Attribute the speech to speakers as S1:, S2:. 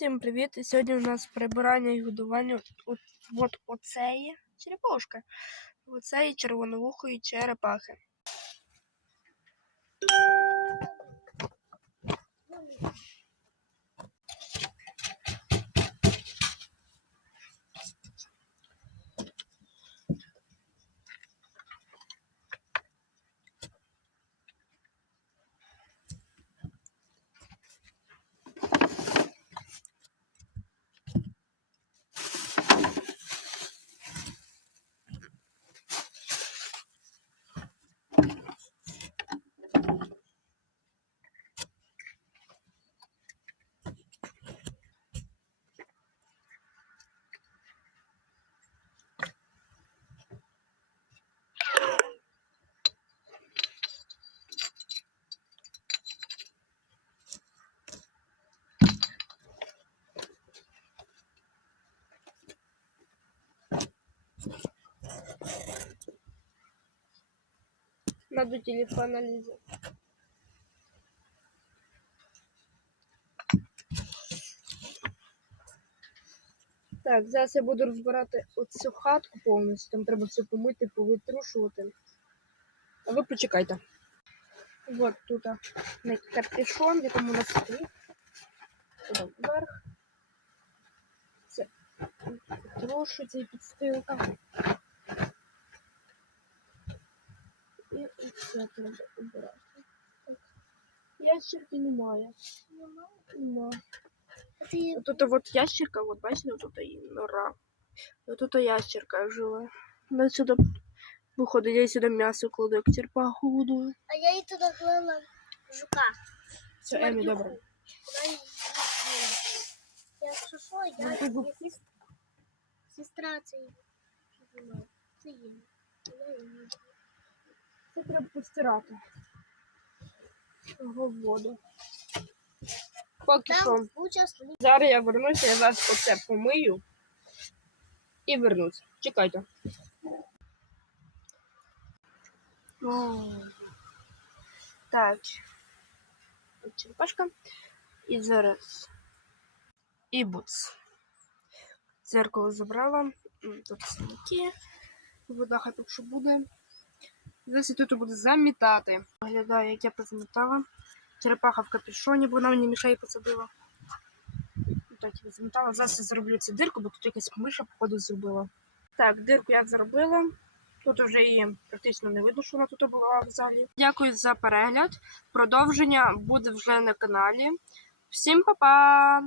S1: Всім привіт! Сьогодні у нас прибирання і годування от, от оцеї черепашки. Оцеї червоновухої черепахи. Надо телефон Алізи. Так, зараз я буду розбирати оцю хатку повністю. Там треба все помити, повитрушувати. А ви почекайте. Вот тут капюшон, в якому у нас стоїть. Туди вверх. Це трушиться і підстилка. Оце треба обирати. Ящерки немає. Нема.
S2: Ти
S1: Тут от ящерка, от бачите, тут і нора. Тут ящерка жила. Вона сюди виходить, я сюди м'ясо кладу, як черпаху будую.
S2: а я їй туди клала жука.
S1: Це Емі, добре.
S2: Я
S1: був-
S2: сес- сестра це її. Це її. Вона її.
S1: Це треба постирати. Його в воду. Поки що. Зараз я вернуся, я вас оце помию і вернусь. Чекайте. О, Так. Черепашка. І зараз. І буц. Зеркало забрала. Тут сніки. Вода хай тут що буде. Зараз я тут буду замітати. Виглядає, як я позамітала. Черепаха в капюшоні, бо вона мені мішає посадила. Так, я замотала. Зараз я зроблю цю дирку, бо тут якась миша, походу, зробила. Так, дирку я зробила. Тут вже її практично не видно, що вона тут була взагалі. Дякую за перегляд. Продовження буде вже на каналі. Всім па-па!